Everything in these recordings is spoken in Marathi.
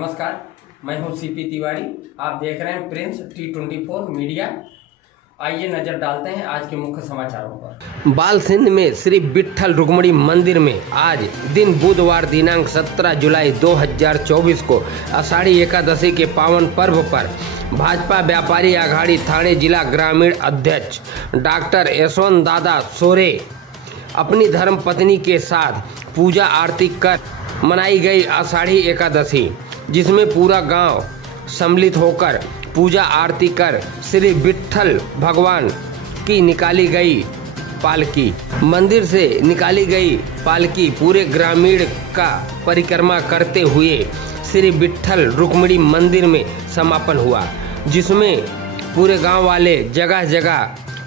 नमस्कार, मैं हूं सीपी तिवारी। आप देख रहे हैं प्रिंस T24 मीडिया। आइए नजर डालते हैं आज के मुख्य समाचारों पर। बालसिंध में श्री विट्ठल रुक्मिणी मंदिर में आज दिन बुधवार दिनांक 17 जुलाई 2024 को आषाढ़ी एकादशी के पावन पर्व पर भाजपा व्यापारी आघाड़ी थाने जिला ग्रामीण अध्यक्ष डॉक्टर यशवंत दादा सोरे अपनी धर्म पत्नी के साथ पूजा आरती कर मनाई गई आषाढ़ी एकादशी, जिसमें पूरा गांव सम्मिलित होकर पूजा आरती कर श्री विट्ठल भगवान की निकाली गई पालकी। मंदिर से निकाली गई पालकी पूरे ग्रामीण का परिक्रमा करते हुए श्री विट्ठल रुक्मिणी मंदिर में समापन हुआ, जिसमें पूरे गांव वाले जगह जगह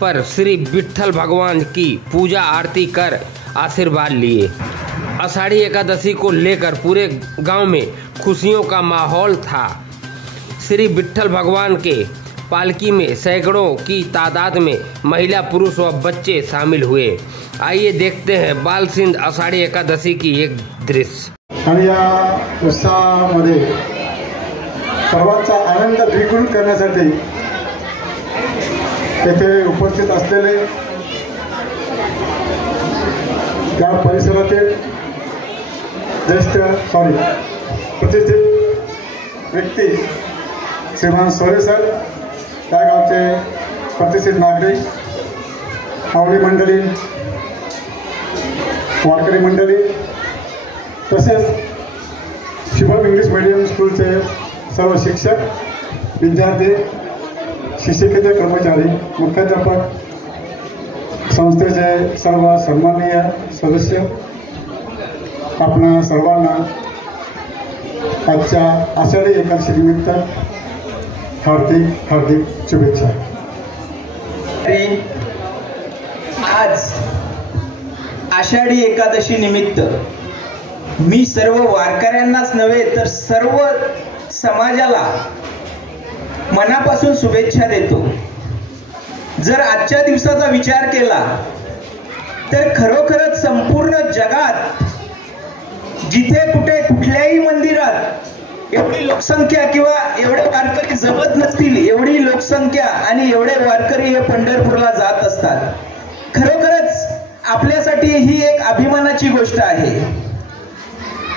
पर श्री विट्ठल भगवान की पूजा आरती कर आशीर्वाद लिए। आषाढ़ी एकादशी को लेकर पूरे गांव में खुशियों का माहौल था। श्री विट्ठल भगवान के पालकी में सैकड़ों की तादाद में महिला, पुरुष व बच्चे शामिल हुए। आइए देखते हैं बालसिंध आषाढ़ी एकादशी की एक दृश्य। आणि या उत्सवामध्ये सर्वांचा आनंद द्विगुण करण्यासाठी येथे उपस्थित असलेले त्या परिसरातील प्रतिष्ठित व्यक्ती श्रीमान सोरे सर, त्या गावचे प्रतिष्ठित नागरिक, मावळी मंडळी, वारकरी मंडळी, तसेच शुभम इंग्लिश मीडियम स्कूलचे सर्व शिक्षक, विद्यार्थी, शिक्षकेतर कर्मचारी, मुख्याध्यापक, संस्थेचे सर्व सन्माननीय सदस्य, आपणा सर्वांना आजच्या आषाढी एकादशी निमित्त हार्दिक हार्दिक शुभेच्छा। आज आषाढी एकादशी निमित्त मी सर्व वारकऱ्यांनाच नव्हे तर सर्व समाजाला मनापासून शुभेच्छा देतो। जर आजच्या दिवसाचा विचार केला तर खरोखरच संपूर्ण जगात जिथे कुठे कुठल्याही मंदिरात एवढी लोकसंख्या किंवा एवढे वारकरी जमत नसतील, एवढी लोकसंख्या आणि एवढे वारकरी हे पंढरपूरला जात असतात। खरोखरच आपल्यासाठी ही एक अभिमानाची गोष्ट आहे।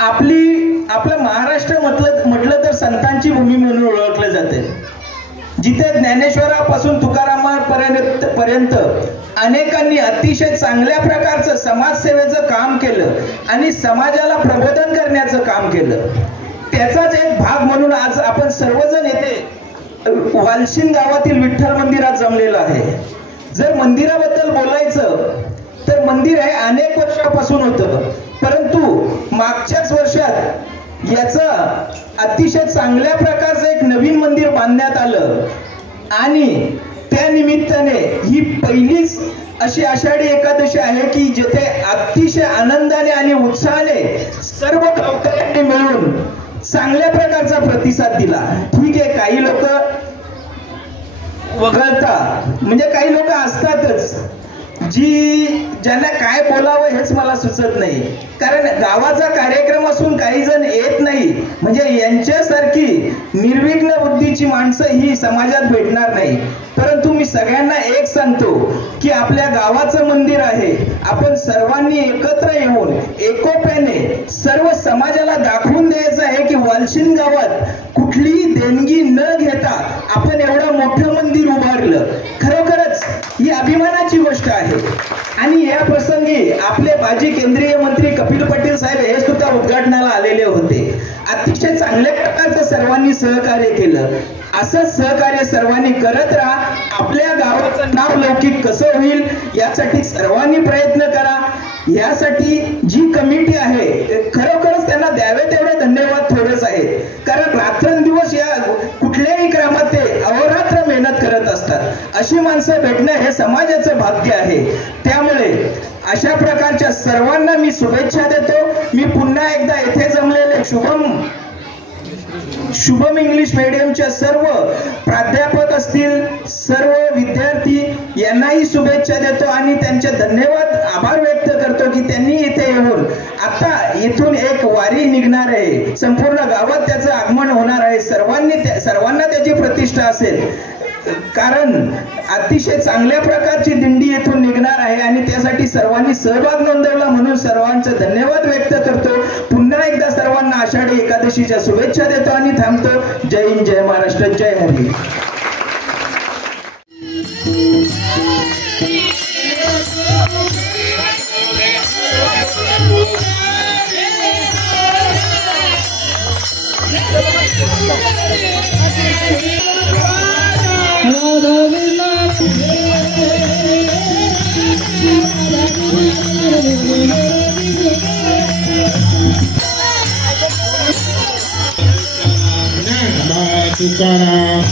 आपलं महाराष्ट्र म्हटलं तर संतांची भूमी म्हणून ओळखलं जाते, जिथे ज्ञानेश्वरापासून तुकारामापर्यंत अनेकांनी अतिशय चांगल्या प्रकारचं समाजसेवेचं काम केलं आणि समाजाला प्रबोधन करण्याचं काम केलं। त्याचाच एक भाग म्हणून आज आपण सर्वजण येथे बालसिंध गावातील विठ्ठल मंदिरात जमलेलो आहे। जर मंदिराबद्दल बोलायचं तर मंदिर हे अनेक वर्षापासून होतं, परंतु मागच्याच वर्षात याचं अतिशय चांगल्या प्रकारचं एक नवीन मंदिर बांधण्यात आलं आणि त्या निमित्ताने ही पहिलीच अशी आषाढी एकादशी आहे की जिथे अतिशय आनंदाने आणि उत्साहाने सर्व गावकऱ्यांनी मिळून चांगल्या प्रकारचा प्रतिसाद दिला। ठीक आहे, काही लोक वगळतात, म्हणजे काही लोक असतातच ज्यांना काय बोलावं हेच मला सुचत नाही, कारण गावाचा कार्यक्रम असून काही जण येत नाही, म्हणजे यांच्यासारखी निर्विघ्न बुद्धीची माणसं ही समाजात भेटणार नाही। परंतु मी सगळ्यांना एक सांगतो की आपल्या गावाचं मंदिर आहे, आपण सर्वांनी एकत्र येऊन एकोप्याने सर्व समाजाला दाखवून द्यायचं आहे की बालसिंध गावात कुठलीही देणगी न घेता आपण एवढं मोठं मंदिर उभारलं। खरोखरच ही अभिमानाची गोष्ट आहे। आणि या प्रसंगी आपले माजी केंद्रीय मंत्री कपिल पाटील साहेब हे सुद्धा उद्घाटनाला आलेले होते। अतिशय चांगल्या प्रकारचं सर्वांनी सहकार्य केलं। असंच सहकार्य सर्वांनी करत राहा। आपल्या गावाचं नाव लौकिक कसं होईल यासाठी सर्वांनी प्रयत्न करा। यासाठी जी कमिटी आहे खरोखरच त्यांना द्यावे तेवढे धन्यवाद थोडेच आहेत, कारण रात्रंदिवस या कुठल्याही ग्रामात ते अहोरात्र मेहनत करत असतात। अशी माणसं भेटणं हे समाजाचं भाग्य आहे। त्यामुळे अशा प्रकारच्या सर्वांना मी शुभेच्छा देतो। मी पुन्हा एकदा येथे जमलेले शुभम इंग्लिश मीडियमच्या सर्व प्राध्यापक असतील, सर्व विद्यार्थी यांनाही शुभेच्छा देतो आणि त्यांचे धन्यवाद, आभार व्यक्त करतो की त्यांनी इथे येऊन आता इथून एक वारी निघणार आहे, संपूर्ण गावात त्याचं आगमन होणार आहे, सर्वांना त्याची प्रतिष्ठा असेल, कारण अतिशय चांगल्या प्रकारची दिंडी येथून निघणार आहे आणि त्यासाठी सर्वांनी सहभाग नोंदवला, म्हणून सर्वांचे धन्यवाद व्यक्त करतो. पुन्हा एकदा सर्वांना आषाढी एकादशीच्या शुभेच्छा देतो आणि थांबतो. जय हिंद, जय महाराष्ट्र, जय हरी. तुकाराम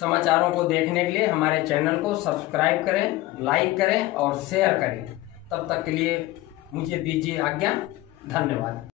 समाचारों को देखने के लिए हमारे चैनल को सब्सक्राइब करें, लाइक करें और शेयर करें। तब तक के लिए मुझे दीजिए आज्ञा। धन्यवाद।